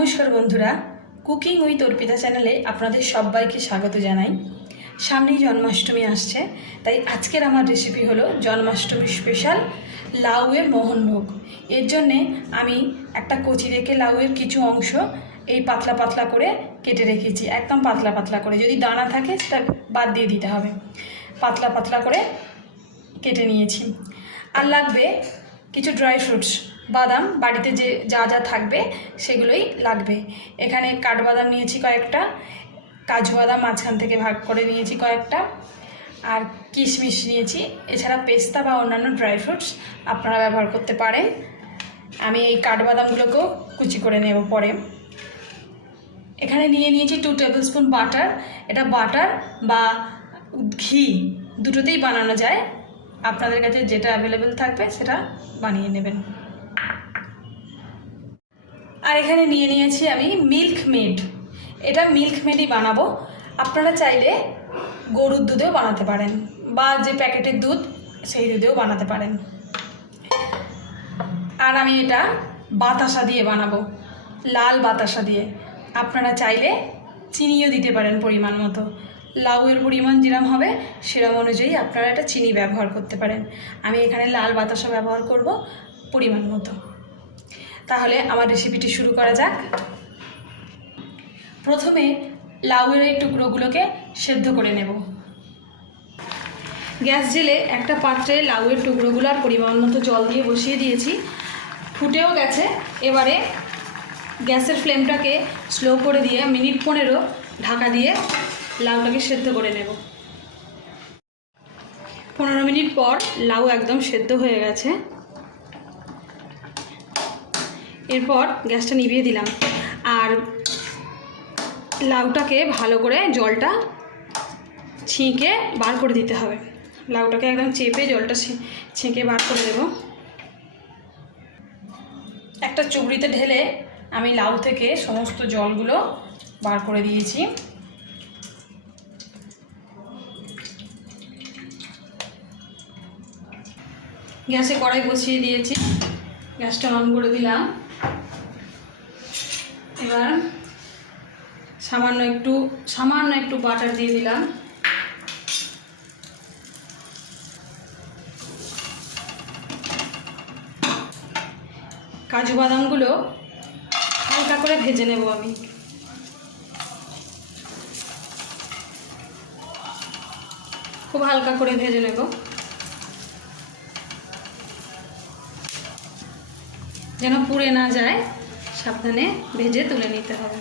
নমস্কার বন্ধুরা, cooking with Arpita চ্যানেলে আপনাদের সবাইকে স্বাগত জানাই। সামনেই জন্মাষ্টমী আসছে, তাই আজকের আমার রেসিপি হলো জন্মাষ্টমী স্পেশাল লাউয়ের মোহনভোগ। এর জন্যে আমি একটা কচি রেখে লাউয়ের কিছু অংশ এই পাতলা পাতলা করে কেটে রেখেছি, একদম পাতলা পাতলা করে। যদি দানা থাকে সেটা বাদ দিয়ে দিতে হবে। পাতলা পাতলা করে কেটে নিয়েছি। আর লাগবে কিছু ড্রাই ফ্রুটস, বাদাম, বাড়িতে যে যা যা থাকবে সেগুলোই লাগবে। এখানে কাঠবাদাম নিয়েছি কয়েকটা, কাজু বাদাম মাঝখান থেকে ভাগ করে নিয়েছি কয়েকটা, আর কিশমিশ নিয়েছি। এছাড়া পেস্তা বা অন্যান্য ড্রাই ফ্রুটস আপনারা ব্যবহার করতে পারেন। আমি এই কাঠবাদামগুলোকেও কুচি করে নেব পরে। এখানে নিয়েছি 2 টেবিল স্পুন বাটার। এটা বাটার বা ঘি দুটোতেই বানানো যায়, আপনাদের কাছে যেটা অ্যাভেলেবেল থাকবে সেটা বানিয়ে নেবেন। আর এখানে নিয়েছি আমি মিল্ক মেড। এটা মিল্ক মেডই বানাবো। আপনারা চাইলে গরুর দুধেও বানাতে পারেন, বা যে প্যাকেটের দুধ সেই দুধেও বানাতে পারেন। আর আমি এটা বাতাসা দিয়ে বানাবো, লাল বাতাসা দিয়ে। আপনারা চাইলে চিনিও দিতে পারেন পরিমাণ মতো। লাউয়ের পরিমাণ যেরকম হবে সেরকম অনুযায়ী আপনারা এটা চিনি ব্যবহার করতে পারেন। আমি এখানে লাল বাতাসা ব্যবহার করব পরিমাণ মতো। তাহলে আমার রেসিপিটি শুরু করা যাক। প্রথমে লাউয়ের এই টুকরোগুলোকে সেদ্ধ করে নেব। গ্যাস জেলে একটা পাত্রে লাউয়ের টুকরোগুলো আর পরিমাণ মতো জল দিয়ে বসিয়ে দিয়েছি। ফুটেও গেছে। এবারে গ্যাসের ফ্লেমটাকে স্লো করে দিয়ে মিনিট 15 ঢাকা দিয়ে লাউটাকে সেদ্ধ করে নেব। 15 মিনিট পর লাউ একদম সেদ্ধ হয়ে গেছে। এরপর গ্যাসটা নিভিয়ে দিলাম, আর লাউটাকে ভালো করে জলটা ছেঁকে বার করে দিতে হবে। লাউটাকে একদম চেপে জলটা ছেঁকে বার করে দেব। একটা চুবড়িতে ঢেলে আমি লাউ থেকে সমস্ত জলগুলো বার করে দিয়েছি। গ্যাসে কড়াই বসিয়ে দিয়েছি, গ্যাসটা অন করে দিলাম। এবার সামান্য একটু বাটার দিয়ে দিলাম। কাজু বাদামগুলো হালকা করে ভেজে নেব আমি। খুব হালকা করে ভেজে নেব, যেন পুড়ে না যায়। সাবধানে ভেজে তুলে নিতে হবে।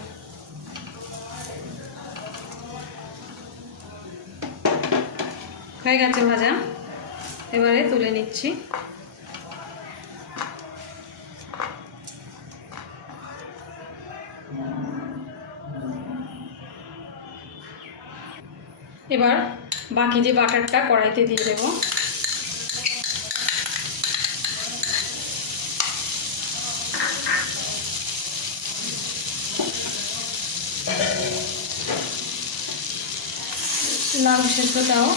হয়ে গেছে ভাজা, এবারে তুলে নিচ্ছি। এবার বাকি যে বাটারটা কড়াইতে দিয়ে দেব। লাউ সেদ্ধটাও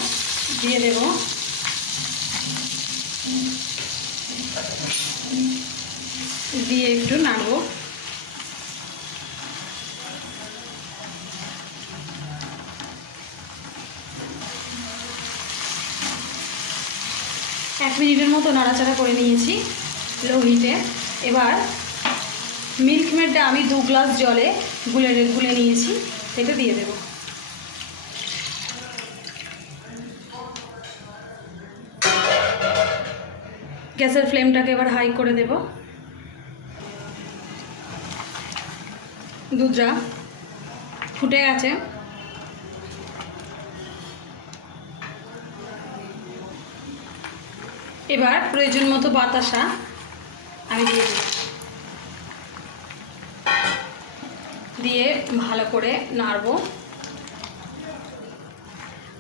দিয়ে দেব। দিয়ে একটু নাড়ব। এক মিনিটের মতো নাড়াচাড়া করে নিয়েছি লো হিটে। এবার মিল্ক মেডটা আমি 2 গ্লাস জলে গুলে নিয়েছি, এটা দিয়ে দেব। গ্যাসের ফ্লেমটাকে এবার হাই করে দেব। দুধটা ফুটে গেছে। এবার প্রয়োজন মতো বাতাসা আমি দিয়ে দেব। দিয়ে ভালো করে নাড়ব।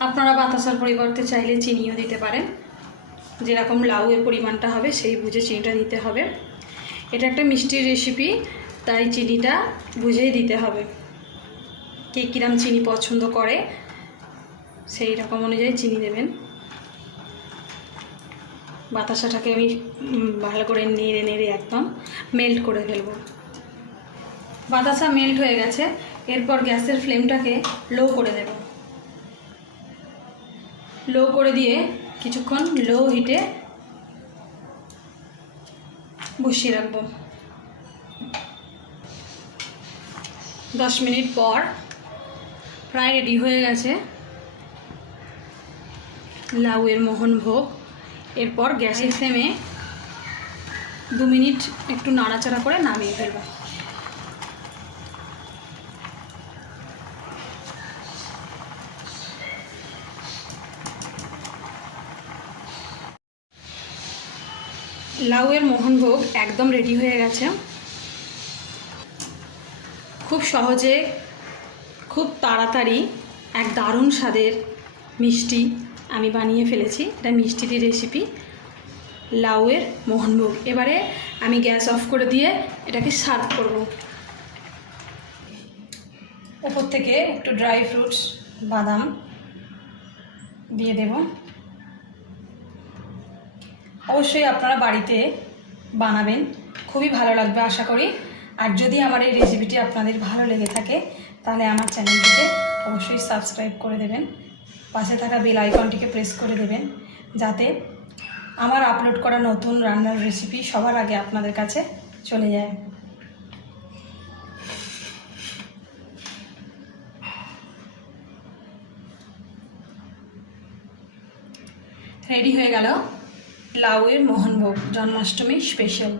আপনারা বাতাসার পরিবর্তে চাইলে চিনিও দিতে পারেন। যেরকম লাউয়ের পরিমাণটা হবে সেই বুঝে চিনিটা দিতে হবে। এটা একটা মিষ্টির রেসিপি, তাই চিনিটা বুঝেই দিতে হবে। কে কিরম চিনি পছন্দ করে সেই রকম অনুযায়ী চিনি দেবেন। বাতাসাটাকে আমি ভালো করে নেড়ে একদম মেল্ট করে ফেলব। বাতাসা মেল্ট হয়ে গেছে। এরপর গ্যাসের ফ্লেমটাকে লো করে দেব। লো করে দিয়ে কিছুক্ষণ লো হিটে বসিয়ে রাখবো। 10 মিনিট পর প্রায় রেডি হয়ে গেছে লাউয়ের মোহনভোগ। এরপর গ্যাসের ফ্লেমে 2 মিনিট একটু নাড়াচাড়া করে নামিয়ে ফেলব। লাউয়ের মোহনভোগ একদম রেডি হয়ে গেছে। খুব সহজে, খুব তাড়াতাড়ি এক দারুণ স্বাদের মিষ্টি আমি বানিয়ে ফেলেছি। এটা মিষ্টিটি রেসিপি, লাউয়ের মোহনভোগ। এবারে আমি গ্যাস অফ করে দিয়ে এটাকে সার্ভ করব। উপর থেকে একটু ড্রাই ফ্রুটস, বাদাম দিয়ে দেব। অবশ্যই আপনারা বাড়িতে বানাবেন, খুবই ভালো লাগবে আশা করি। আর যদি আমার এই রেসিপিটি আপনাদের ভালো লেগে থাকে তাহলে আমার চ্যানেলটিকে অবশ্যই সাবস্ক্রাইব করে দেবেন, পাশে থাকা বেল আইকনটিকে প্রেস করে দেবেন, যাতে আমার আপলোড করা নতুন রান্নার রেসিপি সবার আগে আপনাদের কাছে চলে যায়। রেডি হয়ে গেল লাউয়ের মোহনভোগ, জন্মাষ্টমী স্পেশাল।